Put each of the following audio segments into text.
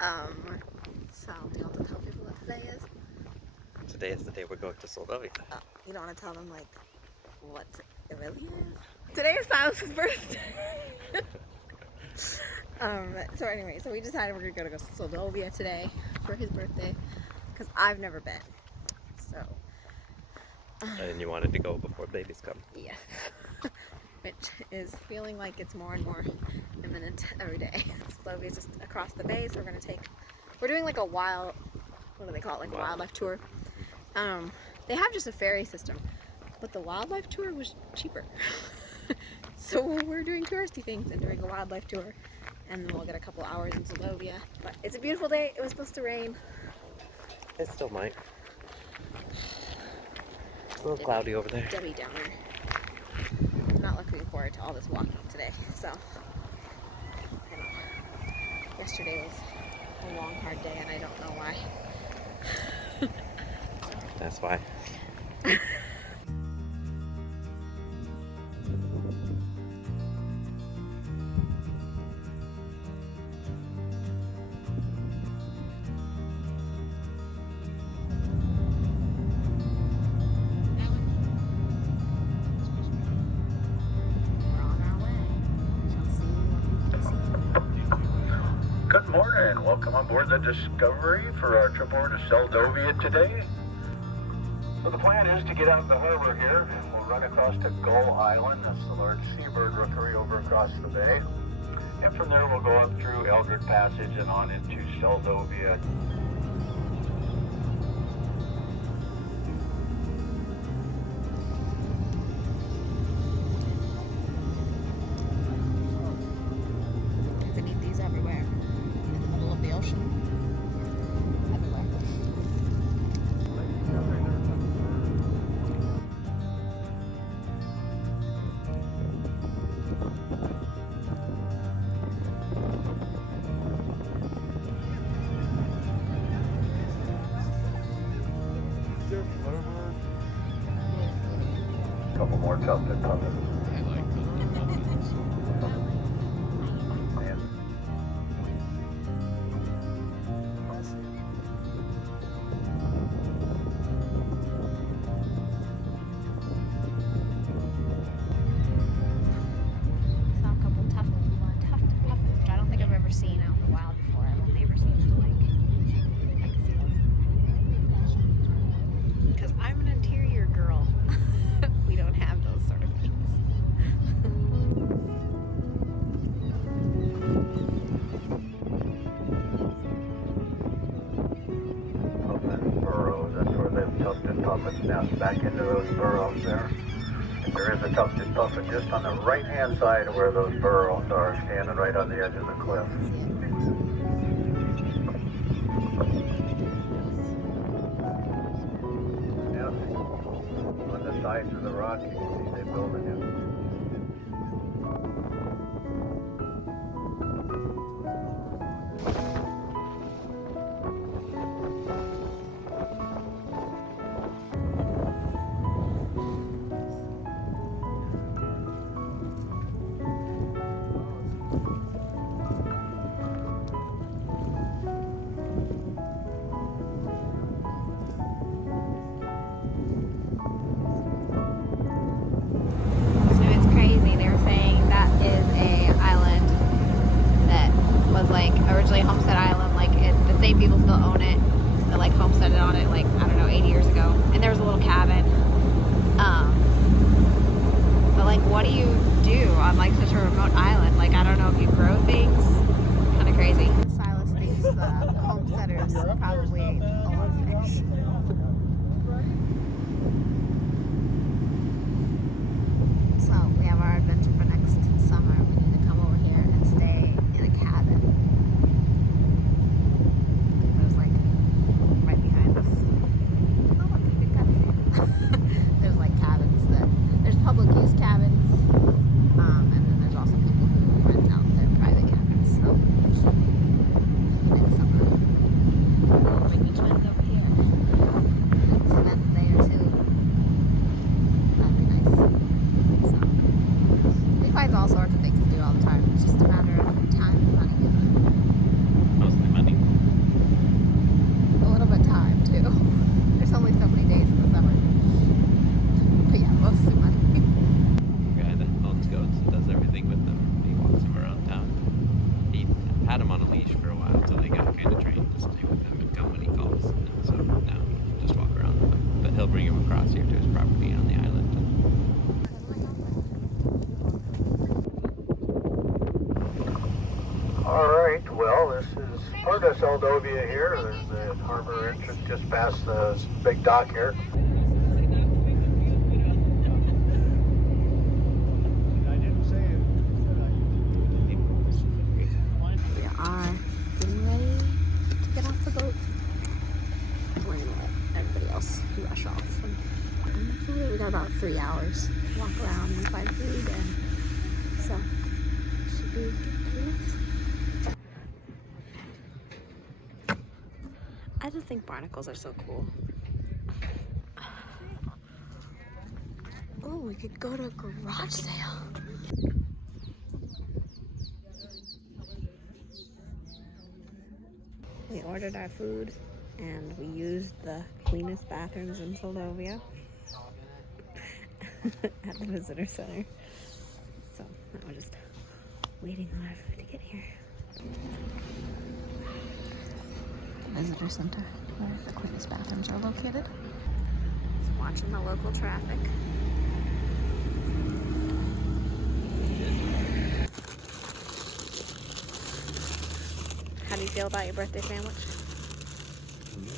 So do you want to tell people what today is? Today is the day we're going to Seldovia. You don't want to tell them like what it really is? Today is Silas's birthday. So anyway, so we decided we're gonna go to Seldovia today for his birthday because I've never been. So. And you wanted to go before babies come. Yes. Which is feeling like it's more and more imminent every day. Seldovia is just across the bay, so we're doing like a what do they call it? Like a wildlife tour. They have just a ferry system, but the wildlife tour was cheaper. So we're doing touristy things and doing a wildlife tour, and then we'll get a couple hours in Seldovia. But it's a beautiful day. It was supposed to rain. It still might. It's a little cloudy over there. Debbie Downer. I'm not looking forward to all this walking today, so I don't know. Yesterday was a long, hard day, and I don't know why. That's why. Good morning. Welcome on board the Discovery for our trip over to Seldovia today. So the plan is to get out of the harbor here. We'll run across to Gull Island. That's the large seabird rookery over across the bay. And from there we'll go up through Eldred Passage and on into Seldovia. You can eat these everywhere. In the middle of the ocean. Everywhere. A couple more tufted puppets. Saw a couple tufted puffins, which I don't think I've ever seen out in the wild before. I've only ever seen like seals. Because I'm an interior girl. We don't have those sort of things. Puffin burrows. That's where the tufted puffins nest, back into those burrows there. And there is a tufted puffin just on the right-hand side of where those burrows are, standing right on the edge of the cliff. Nesting on the sides of the rock, you can see they build a nest. So it's crazy. They were saying that is a island that was like originally Homestead Island. Like the same people still own it. That like homesteaded on it like, I don't know, 80 years ago. And there was a little cabin. But like, what do you do on like such a remote island? Like, I don't know if you grow things. Kind of crazy. Silas thinks the homesteaders probably ate a lot of fish. So we have our adventure for next summer. We need to come over here and stay in a cabin. There's like right behind us. Oh look, we've got it. There's like cabins there's public use cabins, and then there's also people who rent out their private cabins. So next summer, we'll bring twins over here. So that's there too. That'd be nice. So he finds all sorts of things to do all the time. It's just a matter of time and money. Mostly money. there's only so many days in the summer. But yeah, mostly money. The guy that owns goats and does everything with them. He walks them around town. He had them on a leash for a while until they got kind of trained to stay with him and come when he calls. And so now he just walk around with them. But he'll bring him across here to his property on the island. All right, well, this is part of Seldovia here. There's the harbor entrance just past the big dock here. We are getting ready to get off the boat. We're gonna let everybody else rush off. And hopefully we got about 3 hours to walk around and find food, and so should be nice. I just think barnacles are so cool. Oh, we could go to a garage sale. We ordered our food and we used the cleanest bathrooms in Seldovia at the visitor center. So now we're just waiting on our food to get here. The visitor center where the cleanest bathrooms are located. Just watching the local traffic. How do you feel about your birthday sandwich?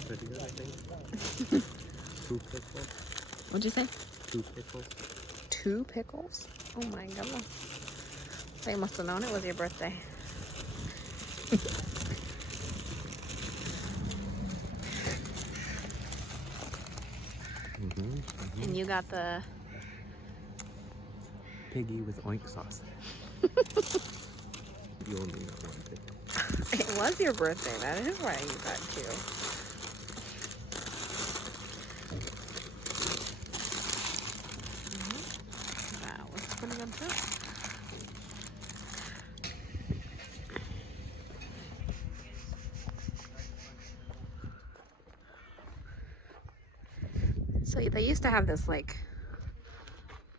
Pretty good, I think. 2 pickles. What'd you say? 2 pickles. 2 pickles? Oh my goodness. They must have known it was your birthday. And you got the Piggy with oink sauce. You only got 1 pickle. It was your birthday. That is why you got 2. That looks pretty good too. So they used to have this like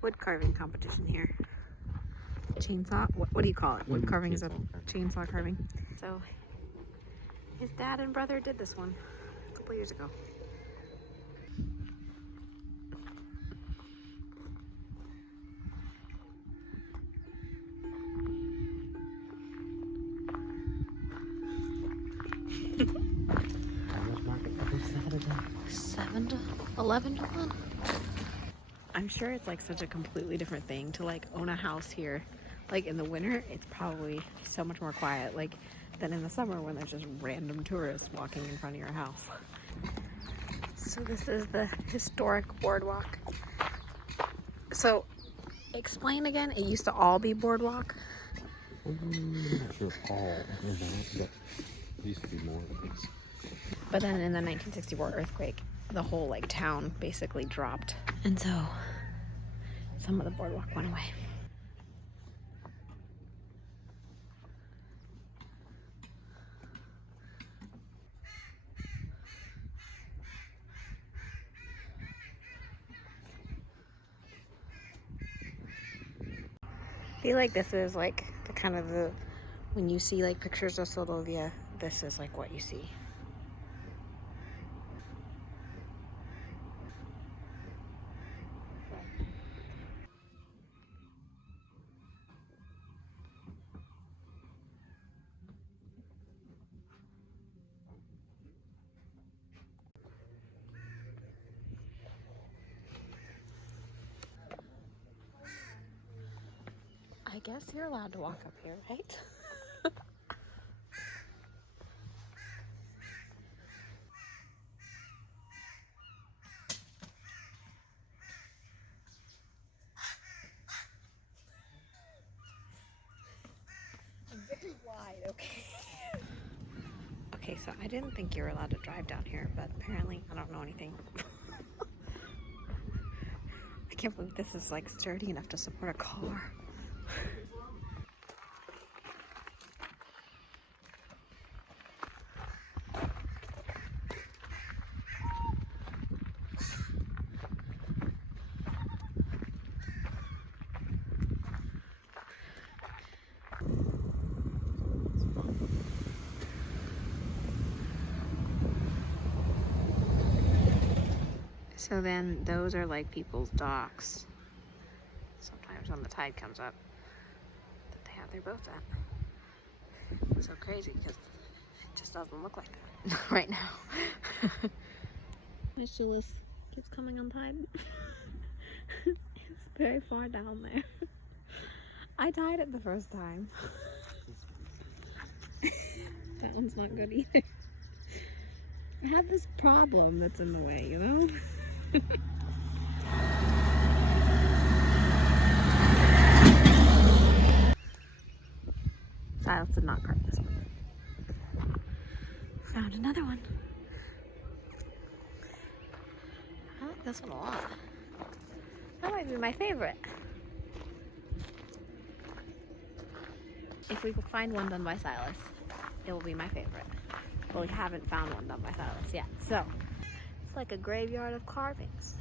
wood carving competition here. Chainsaw? What do you call it? Wood carving is a chainsaw carving. So his dad and brother did this one a couple years ago. $7 to $11 to 1. I'm sure it's like such a completely different thing to like own a house here. Like in the winter, it's probably so much more quiet like than in the summer when there's just random tourists walking in front of your house. So this is the historic boardwalk. So explain again, it used to all be boardwalk? I'm not sure if all is that, but it used to be more of these. But then in the 1964 earthquake, the whole like town basically dropped. And so some of the boardwalk went away. I feel like this is like the kind of the, when you see like pictures of Seldovia, this is like what you see. I guess you're allowed to walk up here, right? Very wide, okay. Okay, so I didn't think you were allowed to drive down here, but apparently I don't know anything. I can't believe this is like sturdy enough to support a car. So then those are like people's docks. Sometimes when the tide comes up, that they have their boats at. It's so crazy because it just doesn't look like that right now. My shoeless keeps coming on tide. It's very far down there. I tied it the first time. That one's not good either. I have this problem that's in the way, you know? Silas did not crack this one. Found another one. I like this one a lot. That might be my favorite. If we find one done by Silas, it will be my favorite. Well, we haven't found one done by Silas yet, so it's like a graveyard of carvings.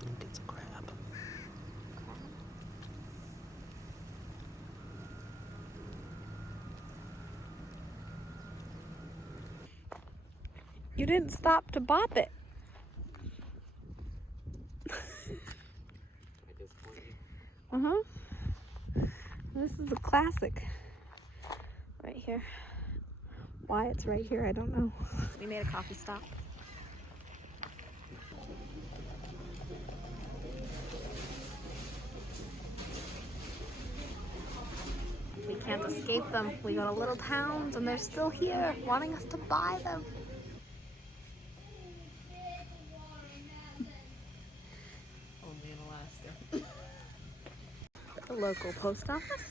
I think it's a crab. You didn't stop to bop it. Uh-huh. This is a classic. Right here. Why it's right here, I don't know. We made a coffee stop. We can't escape them. We go to little towns and they're still here, wanting us to buy them. Only in Alaska. The local post office.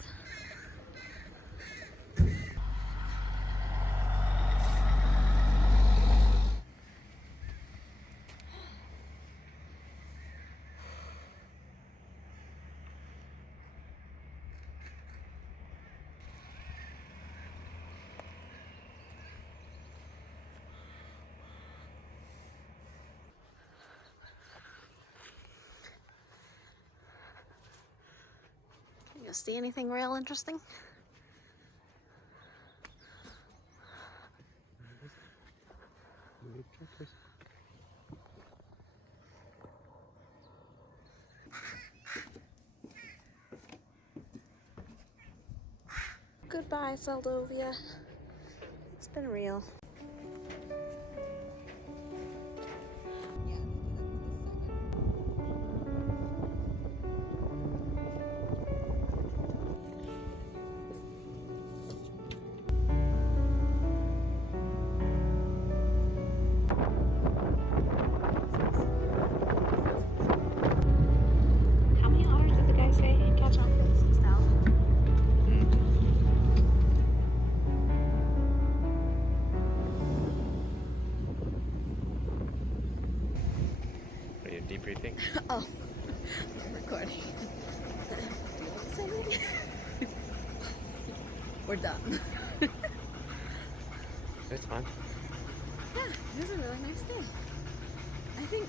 You see anything real interesting? Goodbye, Seldovia. It's been real. How many hours did the guy say catch on? 6,000. Are you debriefing? Oh, I'm recording. Do you want to say anything? We're done. It's fun. Yeah, it was a really nice day. I think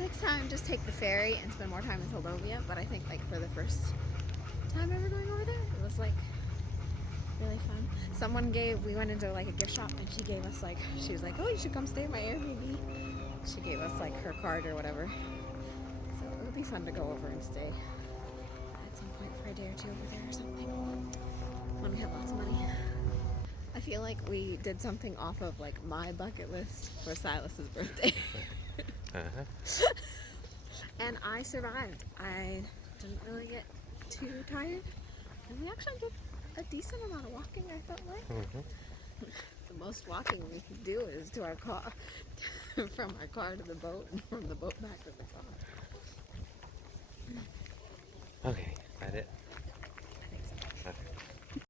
next time just take the ferry and spend more time in Seldovia, but I think like for the first time ever going over there, it was like really fun. We went into like a gift shop and she was like, oh, you should come stay at my Airbnb. She gave us like her card or whatever. So it would be fun to go over and stay at some point for a day or two over there or something when we have lots of money. I feel like we did something off of like my bucket list for Silas's birthday. Uh-huh. And I survived. I didn't really get too tired. And we actually did a decent amount of walking, I felt like. Mm-hmm. The most walking we could do is to our car. From our car to the boat and from the boat back to the car. Okay, that it?